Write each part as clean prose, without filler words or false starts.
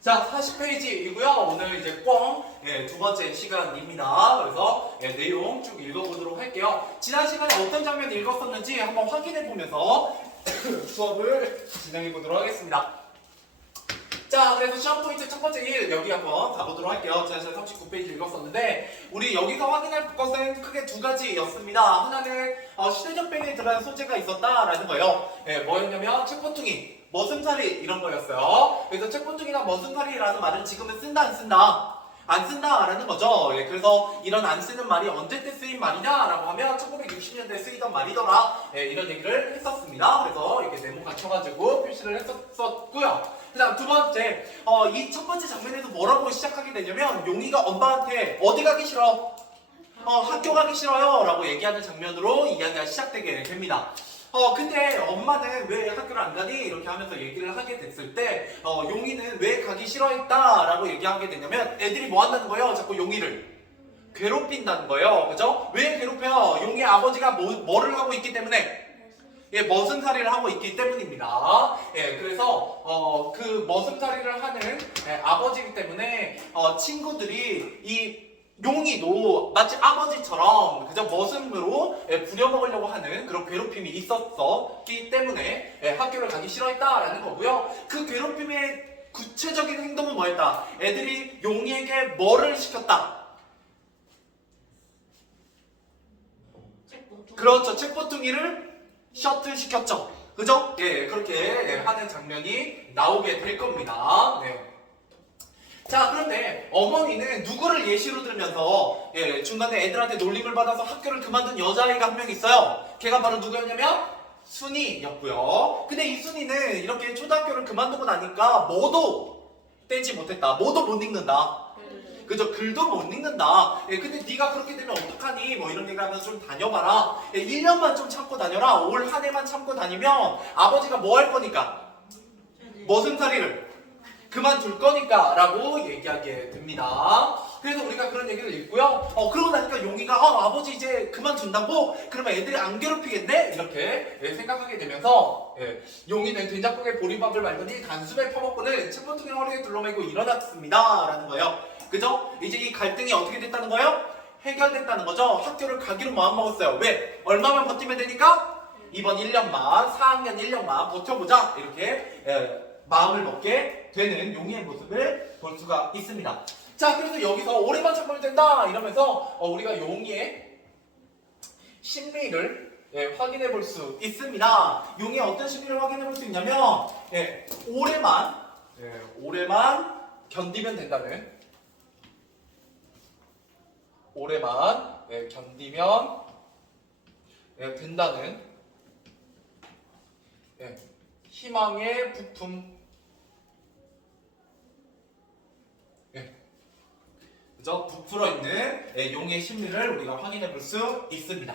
자, 40페이지이고요. 오늘 이제 꽝 두 번째 시간입니다. 그래서 내용 쭉 읽어보도록 할게요. 지난 시간에 어떤 장면 읽었었는지 한번 확인해 보면서 수업을 진행해 보도록 하겠습니다. 자, 그래서 시험 포인트 첫 번째 1 여기 한번 가보도록 할게요. 지난 시간 39페이지 읽었었는데 우리 여기서 확인할 것은 크게 두 가지였습니다. 하나는 시대적병에 들어간 소재가 있었다라는 거예요. 뭐였냐면 책보퉁이, 머슴살이 이런 거였어요. 그래서 책보퉁이나 머슴살이라는 말은 지금은 쓴다 안 쓴다? 안 쓴다라는 거죠. 그래서 이런 안 쓰는 말이 언제 때 쓰인 말이냐라고 하면 1960년대에 쓰이던 말이더라. 이런 얘기를 했었습니다. 그래서 이렇게 네모 갖춰가지고 표시를 했었고요. 그 다음 두 번째, 이 첫 번째 장면에서 뭐라고 시작하게 되냐면 용이가 엄마한테 어디 가기 싫어? 학교 가기 싫어요 라고 얘기하는 장면으로 이야기가 시작되게 됩니다. 근데 엄마는 왜 학교를 안 가니? 이렇게 하면서 얘기를 하게 됐을 때 용이는 왜 가기 싫어했다 라고 얘기하게 되냐면 애들이 뭐 한다는 거예요? 자꾸 용이를 괴롭힌다는 거예요. 그죠? 왜 괴롭혀요? 용의 아버지가 뭐를 하고 있기 때문에? 머슴살이를 하고 있기 때문입니다. 그래서 그 머슴살이를 하는 아버지이기 때문에 친구들이 이 용이도 마치 아버지처럼 그저 머슴으로 부려먹으려고 하는 그런 괴롭힘이 있었기 때문에 학교를 가기 싫어했다라는 거고요. 그 괴롭힘의 구체적인 행동은 뭐였다? 애들이 용이에게 뭐를 시켰다? 그렇죠. 책보퉁이를 셔틀 시켰죠. 그죠? 그렇게 하는 장면이 나오게 될 겁니다. 자, 그런데 어머니는 누구를 예시로 들면서 중간에 애들한테 놀림을 받아서 학교를 그만둔 여자아이가 한 명 있어요. 걔가 바로 누구였냐면 순이였고요. 근데 이 순이는 이렇게 초등학교를 그만두고 나니까 뭐도 떼지 못했다. 뭐도 못 읽는다. 그죠? 글도 못 읽는다. 근데 네가 그렇게 되면 어떡하니? 뭐 이런 얘기를 하면서 좀 다녀봐라. 1년만 좀 참고 다녀라. 올 한 해만 참고 다니면 아버지가 뭐 할 거니까? 머슴살이를 그만둘 거니까 라고 얘기하게 됩니다. 그래서 우리가 그런 얘기를 읽고요. 그러고 나니까 용이가 아버지 이제 그만둔다고? 그러면 애들이 안 괴롭히겠네? 이렇게 생각하게 되면서 용이는 된장국에 보리밥을 말더니 단숨에 퍼먹고는 책보퉁이 허리에 둘러매고 일어났습니다 라는 거예요. 그죠? 이제 이 갈등이 어떻게 됐다는 거예요? 해결됐다는 거죠. 학교를 가기로 마음먹었어요. 왜? 얼마만 버티면 되니까? 이번 1년만, 4학년 1년만 버텨보자 이렇게 마음을 먹게 되는 용이의 모습을 볼 수가 있습니다. 자, 그래서 여기서 오래만 참으면 된다 이러면서 우리가 용이의 심리를 확인해 볼 수 있습니다. 용이 어떤 심리를 확인해 볼 수 있냐면 오래만 견디면 된다는 오래만 견디면 된다는 희망의 부품. 그죠? 부풀어 있는 용의 심리를 우리가 확인해 볼 수 있습니다.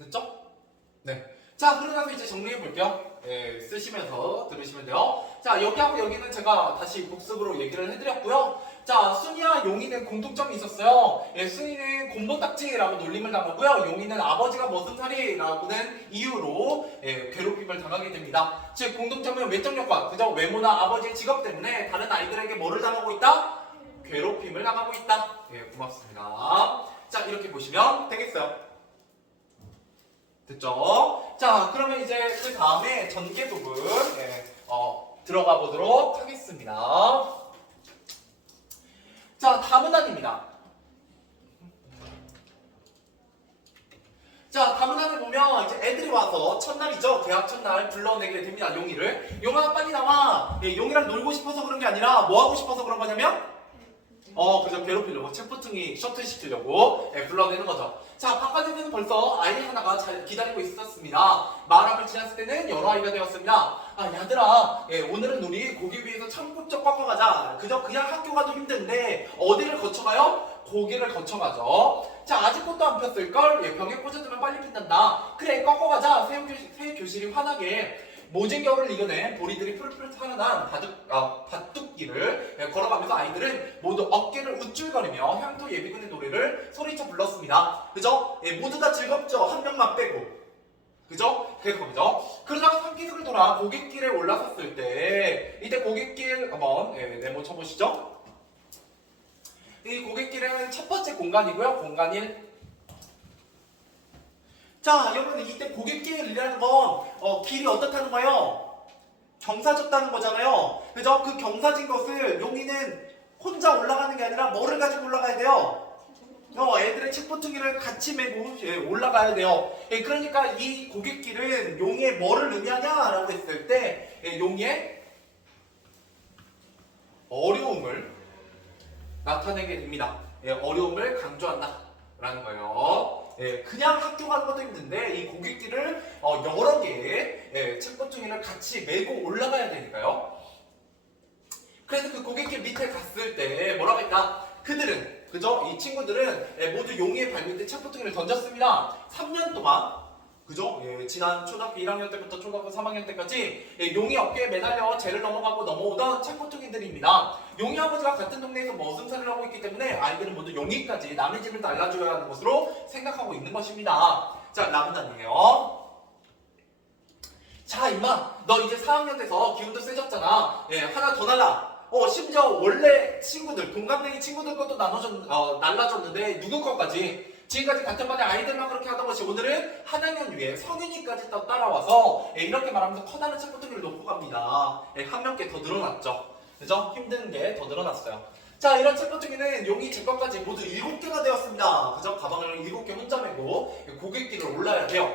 됐죠? 자, 그러면서 이제 정리해 볼게요. 쓰시면서 들으시면 돼요. 자, 여기하고 여기는 제가 다시 복습으로 얘기를 해드렸고요. 자, 순이와 용이는 공통점이 있었어요. 순이는 곰보딱지라고 놀림을 당하고요. 용이는 아버지가 머슴살이라고는 이유로 괴롭힘을 당하게 됩니다. 즉, 공통점은 외적 효과, 그죠? 외모나 아버지의 직업 때문에 다른 아이들에게 뭐를 당하고 있다? 괴롭힘을 당하고 있다. 고맙습니다. 자, 이렇게 보시면 되겠어요. 됐죠? 자, 그러면 이제 그 다음에 전개 부분 들어가 보도록 하겠습니다. 자, 다문안입니다. 자, 다문안을 보면 이제 애들이 와서 첫날이죠. 대학 첫날 불러내게 됩니다. 용이를. 용아 빨리 나와. 용이랑 놀고 싶어서 그런 게 아니라 뭐 하고 싶어서 그런 거냐면 그죠. 괴롭히려고, 책보퉁이 셔틀 시키려고 불러내는 거죠. 자, 바깥에는 벌써 아이 하나가 잘 기다리고 있었습니다. 마을 앞을 지났을 때는 여러 아이가 되었습니다. 야들아, 오늘은 우리 고기 위에서 청국적 꺾어가자. 그냥 학교 가도 힘든데 어디를 거쳐가요? 고기를 거쳐가죠. 자, 아직 꽃도 안 폈을걸? 병에 꽂아두면 빨리 핀단다. 그래, 꺾어가자. 새 교실이 환하게 모진 겨울을 이겨낸 보리들이 푸릇푸릇 살아난 밭둑길을 걸어가면서 아이들은 모두 어깨를 우쭐거리며 향토 예비군의 노래를 소리쳐 불렀습니다. 그죠? 모두 다 즐겁죠? 한 명만 빼고. 그죠? 그죠? 그러다가 산기슭을 돌아 고갯길에 올라섰을 때 이때 고갯길 한번 네모 쳐보시죠. 이 고갯길은 첫 번째 공간이고요. 공간 1. 자, 여러분 이때 고갯길이라는 건 길이 어떻다는 거예요? 경사졌다는 거잖아요. 그죠? 그 경사진 것을 용이는 혼자 올라가는 게 아니라 뭐를 가지고 올라가야 돼요? 애들의 책보퉁이를 같이 메고 올라가야 돼요. 그러니까 이 고갯길은 용의 뭐를 의미하냐라고 했을 때 용의 어려움을 나타내게 됩니다. 어려움을 강조한다 라는 거예요. 그냥 학교 가는 것도 힘든데 이 고갯길을 여러 개의 책보퉁이를 같이 메고 올라가야 되니까요. 그래서 그 고갯길 밑에 갔을 때 뭐라고 할까? 그들은, 그죠? 이 친구들은 모두 용의 발밑에 책보퉁이를 던졌습니다. 3년 동안, 그죠? 지난 초등학교 1학년 때부터 초등학교 3학년 때까지 용의 어깨에 매달려 재를 넘어가고 넘어오던 책보퉁이들입니다. 용의 아버지가 같은 동네에서 머슴살이를 하고 있기 때문에 아이들은 모두 용이까지 남의 집을 날라줘야 하는 것으로 생각하고 있는 것입니다. 자, 남은 단이에요. 자, 임마, 너 이제 4학년 돼서 기운도 세졌잖아. 하나 더 날라. 심지어 원래 친구들, 동갑내기 친구들 것도 날라줬는데 누구 것까지? 지금까지 같은 반의 아이들만 그렇게 하던 것이 오늘은 한 학년 위에 성인이까지 따라와서 이렇게 말하면서 커다란 책보퉁이를 놓고 갑니다. 한 몇 개 더 늘어났죠. 그죠? 힘든 게 더 늘어났어요. 자, 이런 책보퉁이는 용이 제 것까지 모두 7개가 되었습니다. 그죠? 가방을 7개 혼자 메고 고갯길을 올라야 돼요.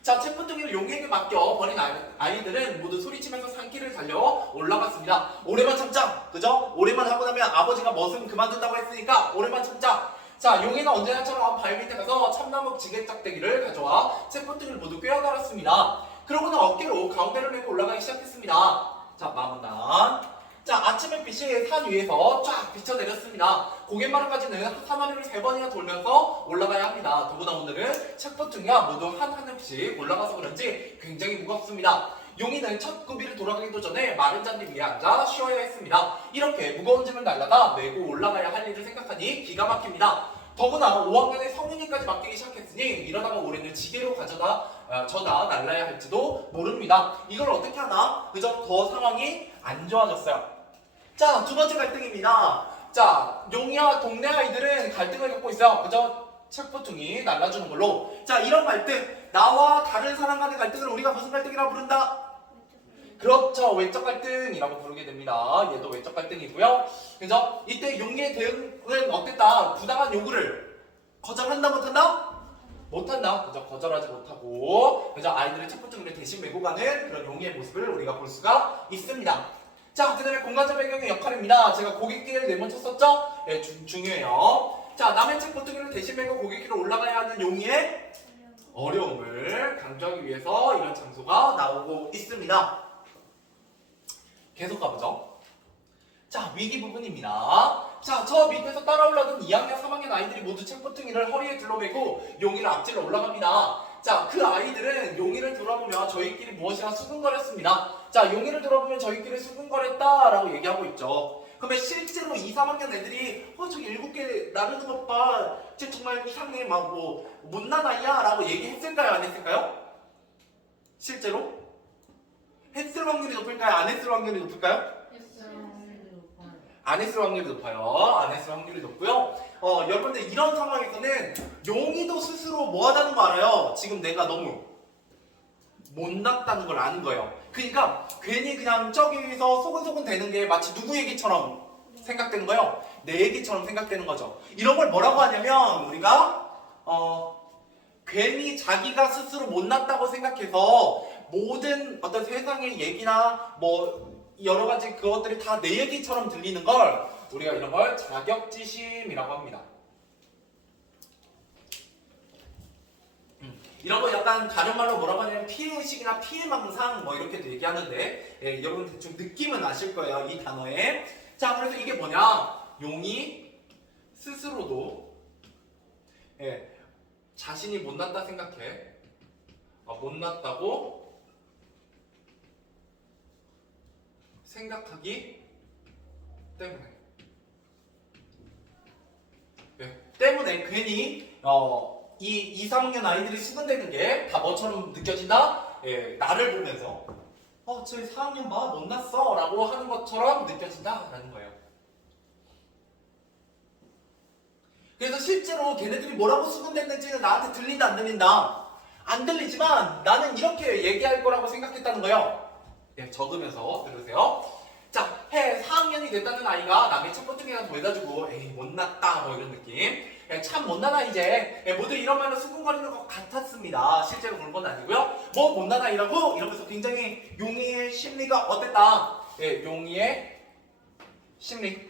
자, 책보퉁이를 용에게 맡겨 버린 아이들은 모두 소리치면서 산길을 달려 올라갔습니다. 오래만 참자. 그죠? 오래만 하고 나면 아버지가 머슴 그만둔다고 했으니까 오래만 참자. 자, 용이는 언제나처럼 발밑에 가서 참나무 지게짝대기를 가져와 책보퉁이를 모두 꿰어달았습니다. 그러고는 어깨로 가운데를 메고 올라가기 시작했습니다. 자, 마문단. 자, 아침 햇빛이 산 위에서 쫙 비쳐내렸습니다. 고갯마루까지는 산허리를 3번이나 돌면서 올라가야 합니다. 더구나 오늘은 책보퉁이가 모두 한 획씩 올라가서 그런지 굉장히 무겁습니다. 용이는 첫 구비를 돌아가기도 전에 마른 잔디 위에 앉아 쉬어야 했습니다. 이렇게 무거운 짐을 날라다 메고 올라가야 할 일을 생각하니 기가 막힙니다. 더구나 5학년에 성인이까지 맡기기 시작했으니 이러다가 올해는 지게로 저다 날라야 할지도 모릅니다. 이걸 어떻게 하나? 그저 더 상황이 안 좋아졌어요. 자, 두 번째 갈등입니다. 자, 용이와 동네 아이들은 갈등을 겪고 있어요. 그죠? 책보퉁이 날라주는 걸로. 자, 이런 갈등, 나와 다른 사람 간의 갈등을 우리가 무슨 갈등이라고 부른다? 그렇죠. 외적 갈등이라고 부르게 됩니다. 얘도 외적 갈등이고요. 그죠? 이때 용의 대응은 어땠다? 부당한 요구를 거절한다 못한다? 못한다. 그죠? 거절하지 못하고 그죠? 아이들의 책보퉁이를 대신 메고 가는 그런 용의 모습을 우리가 볼 수가 있습니다. 자, 그 다음에 공간적 배경의 역할입니다. 제가 고갯길 네모 쳤었죠? 네, 중요해요. 자, 남의 책보퉁이를 대신 메고 고갯길을 올라가야 하는 용의 어려움을 강조하기 위해서 이런 장소가 나오고 있습니다. 계속 가보죠. 자, 위기 부분입니다. 자, 저 밑에서 따라 올라던 2학년, 3학년 아이들이 모두 책보퉁이를 허리에 둘러매고 용이를 앞질러 올라갑니다. 자, 그 아이들은 용이를 돌아보며 저희끼리 무엇이나 수근거렸습니다. 자, 용이를 돌아보면 저희끼리 수근거렸다라고 얘기하고 있죠. 그러면 실제로 2, 3학년 애들이 저기 7개 나르는 것 봐. 쟤 정말 이상해. 막 못난 아이야 라고 얘기했을까요? 안 했을까요? 실제로? 했을 확률이 높을까요? 안 했을 확률이 높을까요? 안 했을 확률이 높아요. 안 했을 확률이 높고요. 여러분들 이런 상황에서는 용이도 스스로 뭐 하다는 거 알아요? 지금 내가 너무 못났다는 걸 아는 거예요. 그러니까 괜히 그냥 저기서 소근소근 되는 게 마치 누구 얘기처럼 생각되는 거예요. 내 얘기처럼 생각되는 거죠. 이런 걸 뭐라고 하냐면 우리가 괜히 자기가 스스로 못났다고 생각해서 모든 어떤 세상의 얘기나 뭐 여러 가지 그것들이 다 내 얘기처럼 들리는 걸 우리가 이런 걸 자격지심이라고 합니다. 이런 거 약간 다른 말로 뭐라고 하냐면 피해의식이나 피해망상 뭐 이렇게도 얘기하는데 여러분 대충 느낌은 아실 거예요. 이 단어에. 자, 그래서 이게 뭐냐? 용이 스스로도 자신이 못났다 생각해. 못났다고 생각하기 때문에. 네. 때문에 괜히 이 2, 3학년 아이들이 수근대는 게 다 뭐처럼 느껴진다? 예, 나를 보면서 쟤 4학년 봐 못났어 라고 하는 것처럼 느껴진다 라는 거예요. 그래서 실제로 걔네들이 뭐라고 수근댔는지는 나한테 들린다 안 들린다? 안 들리지만 나는 이렇게 얘기할 거라고 생각했다는 거예요. 예, 적으면서 들으세요. 자, 4학년이 됐다는 아이가 남의 책보통에다 보여가지고 에이 못났다 뭐 이런 느낌. 예, 참 못난 아이제. 예, 모두 이런 말로 수근거리는 것 같았습니다. 실제로 그런 건 아니고요. 뭐 못난 아이라고 이러면서 굉장히 용의의 심리가 어땠다? 예, 용의의 심리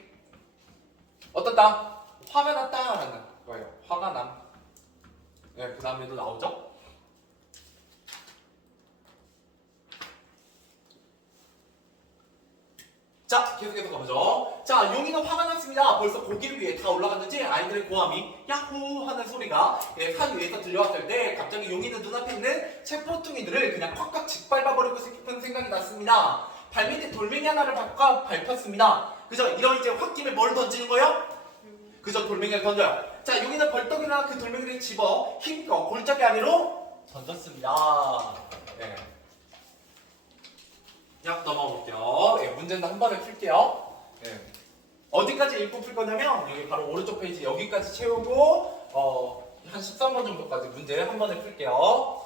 어떻다? 화가 났다라는 거예요. 화가 남. 예, 그 다음에도 나오죠. 자, 계속해서 가보죠. 자, 용이가 화가 났습니다. 벌써 고개 위에 다 올라갔는지 아이들의 고함이 야호 하는 소리가 산 위에서 들려왔을 때 갑자기 용이는 눈앞에 있는 채포퉁이들을 그냥 콱콱 짓밟아버리고 싶은 생각이 났습니다. 발밑에 돌멩이 하나를 밟혔습니다. 그죠? 이런 이제 홧김에 뭘 던지는 거예요? 그죠? 돌멩이를 던져요. 자, 용이는 벌떡 일어나 그 돌멩이를 집어 힘껏 골짜기 아래로 던졌습니다. 네. 야, 넘어가 볼게요. 예, 문제는 한 번에 풀게요. 예. 어디까지 읽고 풀 거냐면 여기 바로 오른쪽 페이지 여기까지 채우고 한 13번 정도까지 문제 한 번에 풀게요.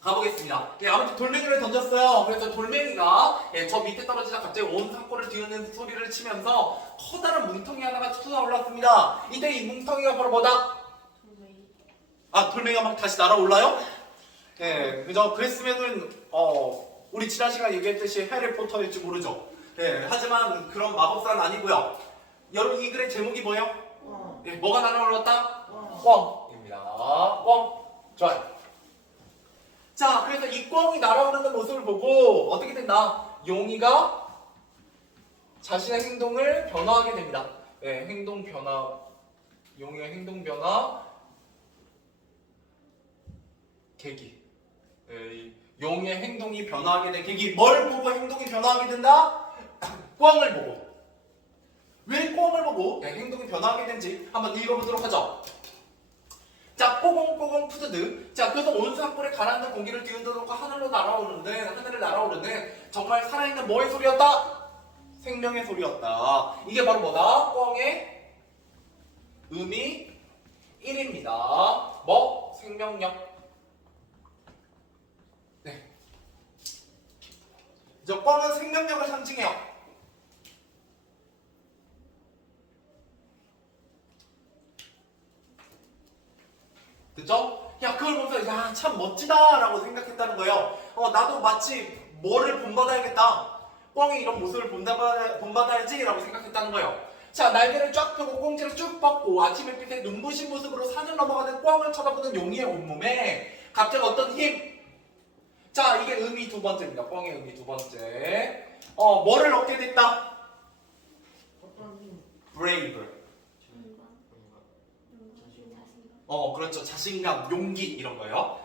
가보겠습니다. 예, 아무튼 돌멩이를 던졌어요. 그래서 돌멩이가 저 밑에 떨어지자 갑자기 온 산골을 뒤우는 소리를 치면서 커다란 뭉텅이 하나가 솟아올랐습니다. 이때 이 뭉텅이가 바로 뭐다? 돌멩이가 막 다시 날아올라요? 예, 그죠? 그랬으면은 우리 지난 시간 얘기했듯이 해리포터일지 모르죠. 예, 하지만 그런 마법사는 아니고요. 여러분 이 글의 제목이 뭐예요? 예, 뭐가 날아올랐다? 꿩입니다. 꿩. 좋아요. 자, 그래서 이 꿩이 날아오르는 모습을 보고 어떻게 된다? 용이가 자신의 행동을 변화하게 됩니다. 예, 행동 변화. 용이의 행동 변화 계기. 용의 행동이 변화하게 된 계기. 뭘 보고 행동이 변화하게 된다? 꿩을 보고. 왜 꿩을 보고 행동이 변화하게 된지 한번 읽어보도록 하죠. 자, 뽀공뽀공 푸드득. 자, 그래서 온 산골에 가라앉은 공기를 뒤흔들어놓고 하늘을 날아오르는 정말 살아있는 뭐의 소리였다? 생명의 소리였다. 이게 바로 뭐다? 꿩의 의미 1입니다. 뭐? 생명력. 꿩은 생명력을 상징해요. 그죠? 야, 그걸 보면서 야, 참 멋지다 라고 생각했다는 거예요. 나도 마치 뭐를 본받아야겠다. 꿩이 이런 모습을 본받아야지 라고 생각했다는 거예요. 자, 날개를 쫙 펴고 꽁지를 쭉 뻗고 아침 햇빛에 눈부신 모습으로 산을 넘어가는 꿩을 쳐다보는 용이의 온몸에 갑자기 어떤 힘? 자, 이게 의미 두 번째입니다. 꿩의 의미 두 번째. 뭐를 얻게 됐다? brave. 그렇죠. 자신감, 용기 이런 거요.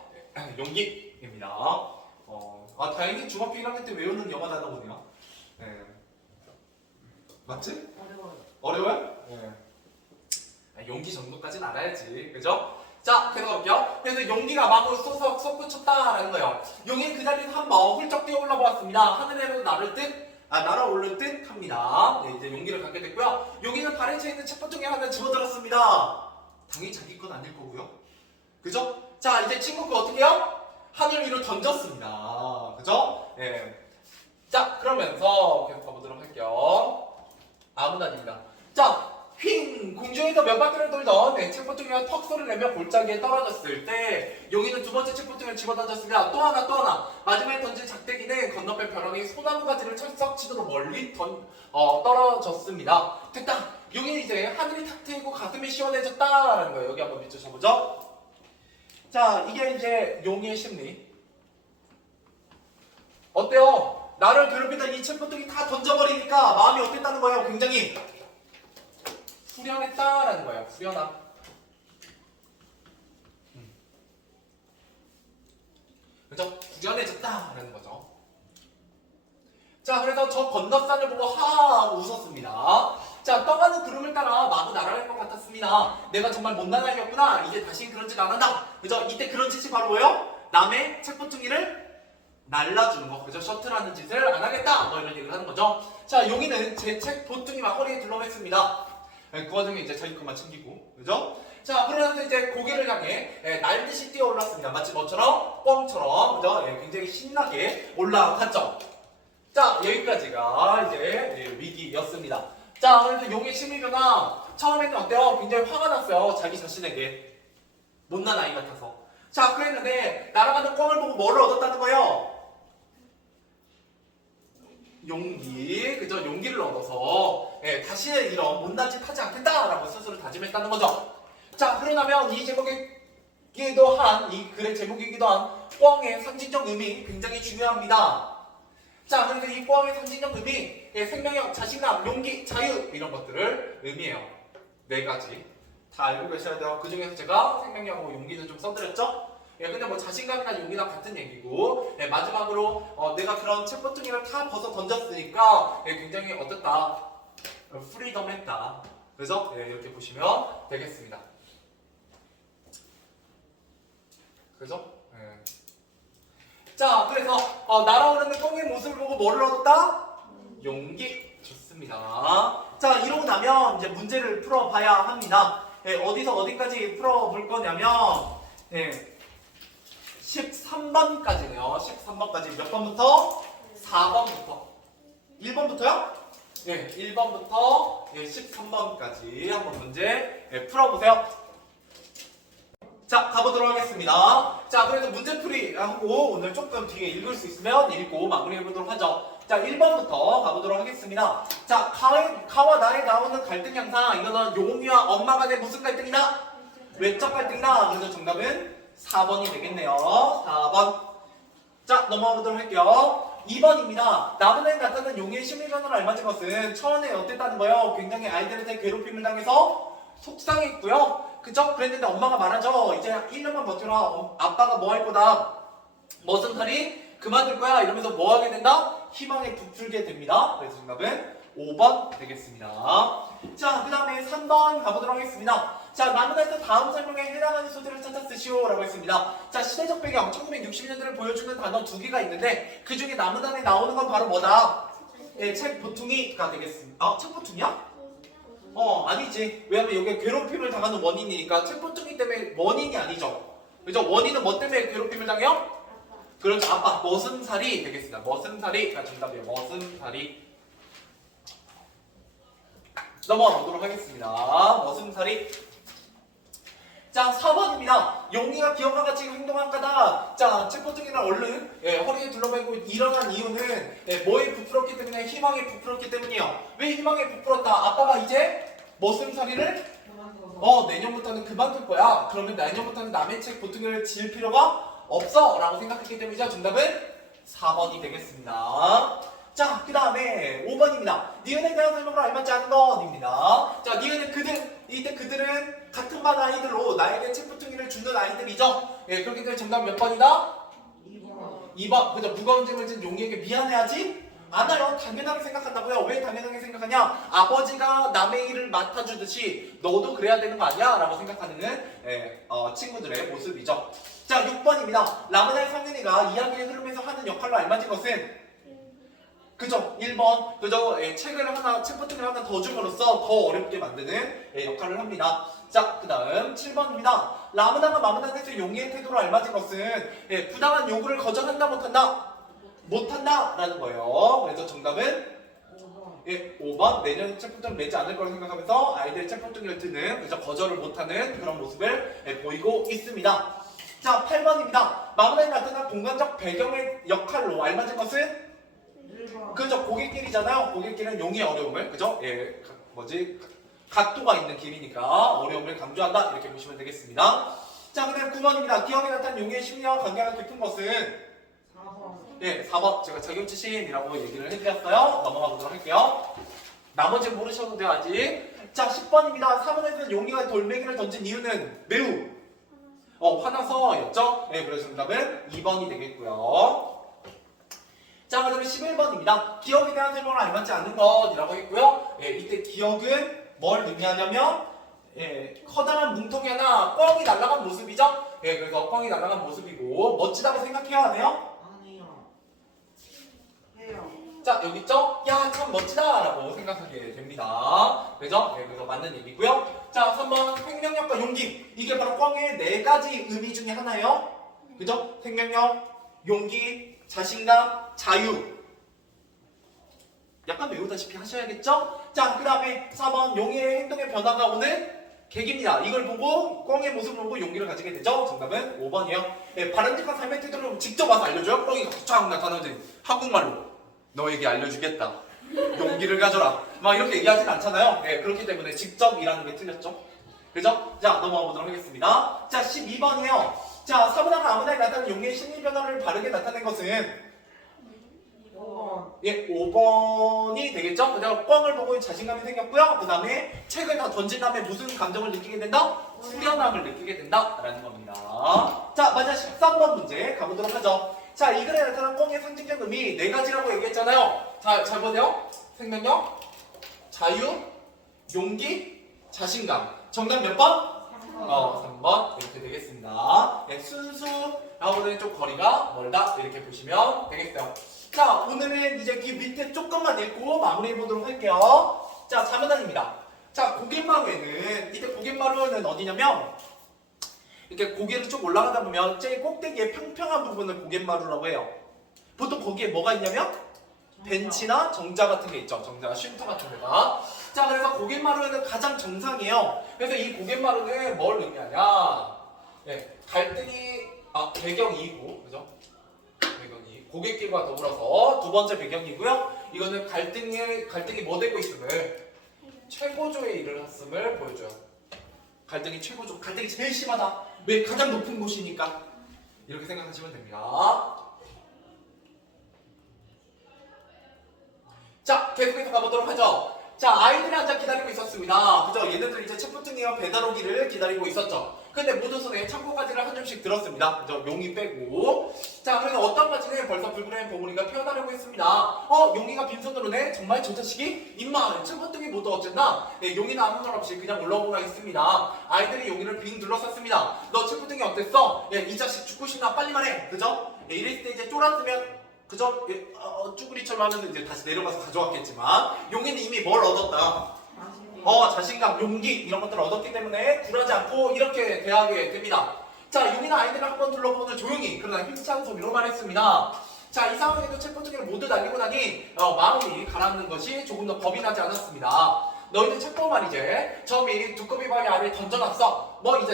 용기입니다. 다행히 중학교 1학년 때 외우는 영어 단어군요. 네. 맞지? 어려워요? 네. 용기 정도까지는 알아야지, 그죠? 자, 계속 가볼게요. 그래서 용기가 마구 솟구쳤다라는 거예요. 용이 그 자리에서 한번 훌쩍 뛰어 올라보았습니다. 하늘에로 날아오를 듯 합니다. 네, 이제 용기를 갖게 됐고요. 용이는 발에 차있는 책보통에 하나 집어들었습니다. 당연히 자기 건 아닐 거고요. 그죠? 자, 이제 친구 거 어떻게 해요? 하늘 위로 던졌습니다. 그죠? 네. 자, 그러면서 계속 가보도록 할게요. 아무나 아닙니다. 자, 휙! 공중에서 몇 바퀴를 돌던 책보통이가 턱 소리를 내며 골짜기에 떨어졌을 때 용이는 두 번째 책보통을 집어던졌습니다. 또 하나 마지막에 던진 작대기는 건너편 벼랑에 소나무 가지를 철썩 치도록 멀리 떨어졌습니다. 됐다! 용이는 이제 하늘이 탁 트이고 가슴이 시원해졌다라는 거예요. 여기 한번 밑줄 쳐보죠. 자, 이게 이제 용의 심리. 어때요? 나를 괴롭히던 이 책보통이 다 던져버리니까 마음이 어땠다는 거예요? 굉장히 후련했다라는 거예요. 후련함. 그죠? 후련해졌다라는 거죠. 자, 그래서 저 건너산을 보고 하 웃었습니다. 자, 떠가는 구름을 따라 마구 날아갈 것 같았습니다. 내가 정말 못난 아이였구나. 이제 다신 그런 짓 안 한다. 그죠? 이때 그런 짓이 바로 뭐예요? 남의 책보퉁이를 날라주는 거. 그죠? 셔틀하는 짓을 안 하겠다. 뭐 이런 얘기를 하는 거죠. 자, 용이는 제 책보퉁이 막 허리에 둘러맸습니다. 그 와중에 이제 자기 것만 챙기고. 그죠? 자, 그러면서 이제 고개를 향해 날듯이 뛰어올랐습니다. 마치 뭐처럼? 뻥처럼. 그죠? 굉장히 신나게 올라갔죠. 자, 여기까지가 이제 위기였습니다. 자, 그래서 용의 심리 변화 처음에는 어때요? 굉장히 화가 났어요. 자기 자신에게. 못난 아이 같아서. 자, 그랬는데 날아가는 꽝을 보고 뭐를 얻었다는 거예요? 용기. 그죠? 용기를 얻어서 다시는 이런 못난 짓 하지 않겠다라고 스스로 다짐했다는 거죠. 자, 그러면 이 제목이기도 한, 이 글의 제목이기도 한 꽝의 상징적 의미 굉장히 중요합니다. 자, 그래서 이 꽝의 상징적 의미, 생명력, 자신감, 용기, 자유 이런 것들을 의미해요. 4가지 다 알고 계셔야 돼요. 그 중에서 제가 생명력하고 용기는 좀 써드렸죠? 근데 뭐 자신감이나 용기나 같은 얘기고, 마지막으로 내가 그런 책보퉁이를 다 벗어 던졌으니까 굉장히 어떻다, 프리덤했다. 그래서 이렇게 보시면 되겠습니다. 그죠? 자, 그래서 날아오르는 똥의 모습을 보고 뭐를 얻었다? 용기. 좋습니다. 자, 이러고 나면 이제 문제를 풀어봐야 합니다. 어디서 어디까지 풀어볼 거냐면 13번까지네요. 13번까지 몇 번부터? 4번부터. 1번부터요? 네, 1번부터 13번까지 한번 문제 풀어보세요. 자, 가보도록 하겠습니다. 자, 그래서 문제풀이 하고 오늘 조금 뒤에 읽을 수 있으면 읽고 마무리해보도록 하죠. 자, 1번부터 가보도록 하겠습니다. 자, 가와 나에 나오는 갈등 양상, 이거는 용이와 엄마 간의 무슨 갈등이다? 외적 갈등이다. 그래서 정답은 4번이 되겠네요. 4번. 자, 넘어가 보도록 할게요. 2번입니다. 나무에 나타난 용의 심리 변화를 알맞은 것은 처음에 어땠다는 거예요? 굉장히 아이들한테 괴롭힘을 당해서 속상했고요. 그죠? 그랬는데 엄마가 말하죠. 이제 1년만 버텨라. 아빠가 뭐 할 거다. 머슴살이 그만둘 거야. 이러면서 뭐 하게 된다? 희망에 부풀게 됩니다. 그래서 정답은 5번 되겠습니다. 자, 그 다음에 3번 가보도록 하겠습니다. 자, 나무에서 다음 설명에 해당하는 소재를 찾아 쓰시오 라고 했습니다. 자, 시대적 배경 1960년대를 보여주는 단어 2개가 있는데 그 중에 나무단에 나오는 건 바로 뭐다? 책보퉁이가 되겠습니다. 책보퉁이야? 아니지. 왜냐면 이게 괴롭힘을 당하는 원인이니까 책보퉁이 때문에 원인이 아니죠. 그죠? 원인은 뭐 때문에 괴롭힘을 당해요? 그렇죠. 아빠. 머슴살이 되겠습니다. 머슴살이가 정답이에요. 머슴살이. 넘어가 보도록 하겠습니다. 머슴살이. 자, 4번입니다. 용이가 기업과 같이 행동한 까다. 자, 책보퉁이를 얼른 허리에 둘러매고 일어난 이유는 뭐에 부풀었기 때문에? 희망에 부풀었기 때문이에요. 왜 희망에 부풀었다? 아빠가 이제 머슴살이를 내년부터는 그만둘 거야. 그러면 내년부터는 남의 책보퉁이를 질 필요가 없어 라고 생각했기 때문이죠. 정답은 4번이 되겠습니다. 자, 그 다음에 5번입니다. 니은에 대한 설명으로 알맞지 않은 것입니다. 자, 니은은 이때 그들은 같은 반 아이들로 나에게 책보퉁이를 주는 아이들이죠. 그렇기 때문에 정답 몇 번이다? 2번. 그죠? 무거운 짐을 진 용이에게 미안해하지 않아요. 당연하게 생각한다고요. 왜 당연하게 생각하냐? 아버지가 남의 일을 맡아주듯이 너도 그래야 되는 거 아니야? 라고 생각하는 친구들의 모습이죠. 자, 6번입니다. 라ム나의 상윤이가 이야기의 흐름에서 하는 역할로 알맞은 것은? 그죠? 1번. 그죠? 책보퉁이를 하나 더 줌으로써 더 어렵게 만드는 역할을 합니다. 자, 그 다음 7번입니다. 라ム나가 마무나에서 용의의 태도로 알맞은 것은 부당한 요구를 거절한다 못한다? 못한다 라는 거예요. 그래서 정답은 5번. 내년 책보퉁이를 내지 않을 거라고 생각하면서 아이들의 책보퉁이를 드는, 그죠? 거절을 못하는 그런 모습을 보이고 있습니다. 자, 8번입니다. 마무나에 나타난 공간적 배경의 역할로 알맞은 것은? 그죠? 고객길이잖아요. 고객길은 용의 어려움을, 그죠? 각도가 있는 길이니까 어려움을 강조한다. 이렇게 보시면 되겠습니다. 자, 그 다음 9번입니다. 기억에 나타난 용의 심리와 관계가 깊은 것은? 4번. 4번. 제가 자격지심이라고 얘기를 해드렸어요. 넘어가 보도록 할게요. 나머지는 모르셔도 돼요, 아직. 자, 10번입니다. 4번에서는 용이가 돌멩이를 던진 이유는 매우 화나서였죠? 그래서 정답은 2번이 되겠고요. 자, 그다음에 11번입니다. 기억에 대한 설명을 알맞지 않은 것이라고 했고요. 예, 이때 기억은 뭘 의미하냐면 커다란 뭉텅이 하나 꽝이 날아간 모습이죠. 예, 그래서 꽝이 날아간 모습이고 멋지다고 생각해야 하네요. 아니요. 해요. 자, 여기 있죠? 야, 참 멋지다라고 생각하게 됩니다. 그죠? 예, 그래서 맞는 얘기고요. 자, 3번 생명력과 용기. 이게 바로 꽝의 4가지 의미 중에 하나예요. 그죠? 생명력, 용기, 자신감, 자유. 약간 외우다시피 하셔야겠죠? 자, 그 다음에 4번 용의 행동의 변화가 오는 계기입니다. 이걸 보고 꽝의 모습을 보고 용기를 가지게 되죠. 정답은 5번이에요. 예, 바람직한 삶의 태도를 직접 와서 알려줘요. 꽝이가 쫙 나타나는 한국말로 너에게 알려주겠다. 용기를 가져라. 막 이렇게 얘기하진 않잖아요. 예, 그렇기 때문에 직접이라는 게 틀렸죠. 그죠? 자, 넘어가 보도록 하겠습니다. 자, 12번이에요. 자, 사무나가 아무나 나타나는 용기의 심리 변화를 바르게 나타낸 것은 5번. 예, 5번이 되겠죠? 그다음 꽝을 보고 자신감이 생겼고요. 그 다음에 책을 다 던진 다음에 무슨 감정을 느끼게 된다? 후련함을 느끼게 된다라는 겁니다. 자, 마지막 13번 문제 가보도록 하죠. 자, 이 글에 나타난 꽝의 상징적 의미 4가지라고 얘기했잖아요. 자, 잘 보세요. 생명력, 자유, 용기, 자신감. 정답 몇 번? 3번 이렇게 되겠습니다. 네, 순수하고는 좀 거리가 멀다 이렇게 보시면 되겠어요. 자, 오늘은 이제 이 밑에 조금만 읽고 마무리해 보도록 할게요. 자, 4문단입니다. 자, 고갯마루에는 이때 고갯마루는 어디냐면 이렇게 고개를 쭉 올라가다 보면 제일 꼭대기에 평평한 부분을 고갯마루라고 해요. 보통 거기에 뭐가 있냐면 벤치나 정자 같은 게 있죠. 정자, 쉼터 같은 데가. 자, 그래서 고갯마루에는 가장 정상이에요. 그래서 이 고갯마루는 뭘 의미하냐? 네, 갈등이 배경이고, 그죠? 배경이 고갯길과 더불어서 두 번째 배경이고요. 이거는 갈등이 뭐 되고 있음을 최고조에 이르렀음을 보여줘요. 갈등이 최고조, 갈등이 제일 심하다. 왜? 가장 높은 곳이니까. 이렇게 생각하시면 됩니다. 자, 계속해서 가보도록 하죠. 자, 아이들이 앉아 기다리고 있었습니다. 그죠? 얘네들 이제 채프등이와 배달 오기를 기다리고 있었죠. 근데 모두 손에 창고가지를 한 줌씩 들었습니다. 그죠? 용이 빼고. 자, 그래서 어떤 가지는 벌써 불그레한 버무리가 피어나려고 했습니다. 용이가 빈손으로네? 정말 저 자식이? 임마, 채프등이 모두 어쨌나? 네, 용이는 아무 말 없이 그냥 올라오고 있습니다. 아이들이 용이를 빙 둘러쌌습니다. 너 채프등이 어땠어? 예, 이 자식 죽고 싶나? 빨리 말해. 그죠? 예, 이랬을 때 이제 쫄았으면 그죠? 쭈구리처럼 하면 이제 다시 내려가서 가져왔겠지만 용이는 이미 뭘 얻었다? 자신감, 용기 이런 것들을 얻었기 때문에 굴하지 않고 이렇게 대하게 됩니다. 자, 용이는 아이들을 한번 둘러보는 조용히 그러나 힘찬 소리로 말했습니다. 자, 이 상황에도 책봉투기를 모두 날리고 나니 마음이 가라앉는 것이 조금 더 겁이 나지 않았습니다. 너희들 책봉 말이지. 점이 두꺼비 바위 아래에 던져놨어. 뭐 이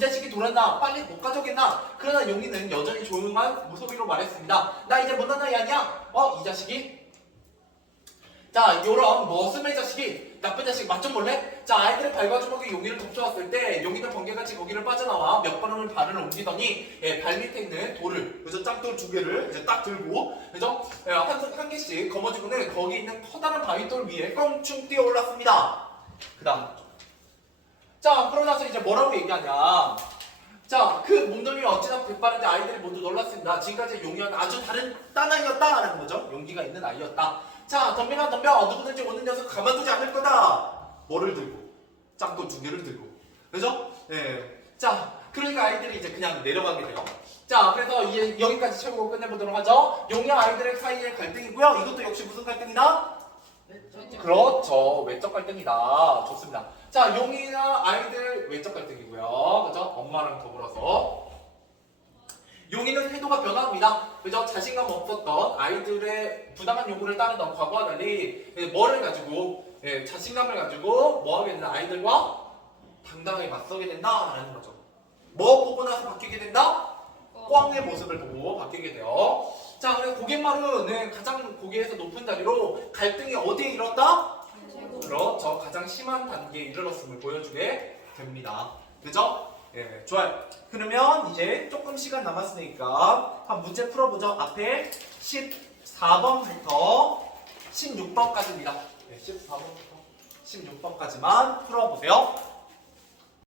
자식이 돌았나? 빨리 못 가져오겠나? 그러나 용이는 여전히 조용한 소리로 말했습니다. 나 이제 못난 나이 아니야? 이 자식이? 자, 요런 머슴의 자식이 나쁜 자식 맛 좀 볼래? 자, 아이들의 발과 주먹이 용이를 덮쳐왔을 때 용이는 번개같이 거기를 빠져나와 몇 걸음을 발을 옮기더니 발 밑에 있는 돌을 그죠? 짝돌 2개를 이제 딱 들고 그죠? 한 개씩 거머쥐고는 거기 있는 커다란 바위돌 위에 껑충 뛰어 올랐습니다. 그 다음 자, 그러고 나서 이제 뭐라고 얘기하냐? 자, 그 몸놀림이 어찌나 백발인데 아이들이 모두 놀랐습니다. 지금까지 용이와는 아주 다른 딴 아이였다라는 거죠. 용기가 있는 아이였다. 자, 덤벼라 덤벼. 누구든지 오는 녀석 가만두지 않을 거다. 뭐를 들고? 짱돌 2개를 들고. 그죠? 네. 자, 그러니까 아이들이 이제 그냥 내려가게 돼요. 자, 그래서 이제 여기까지 채우고 끝내보도록 하죠. 용이와 아이들의 사이의 갈등이고요. 이것도 역시 무슨 갈등이다? 그렇죠. 외적 갈등이다. 좋습니다. 자, 용이나 아이들 외적 갈등이고요. 그죠? 엄마랑 더불어서. 용이는 태도가 변화합니다. 그죠? 자신감 없었던 아이들의 부당한 요구를 따르던 과거와 달리 뭐를 가지고 자신감을 가지고 뭐 하게 된다? 아이들과 당당하게 맞서게 된다라는 거죠. 뭐 보고 나서 바뀌게 된다? 꽝의 모습을 보고 바뀌게 돼요. 자, 그래서 고갯마루는 가장 고개에서 높은 자리로 갈등이 어디에 이뤘다? 그렇죠. 가장 심한 단계에 이르렀음을 보여주게 됩니다. 그죠? 예, 좋아요. 그러면 이제 조금 시간 남았으니까 한 문제 풀어보죠. 앞에 14번부터 16번까지입니다. 네, 14번부터 16번까지만 풀어보세요.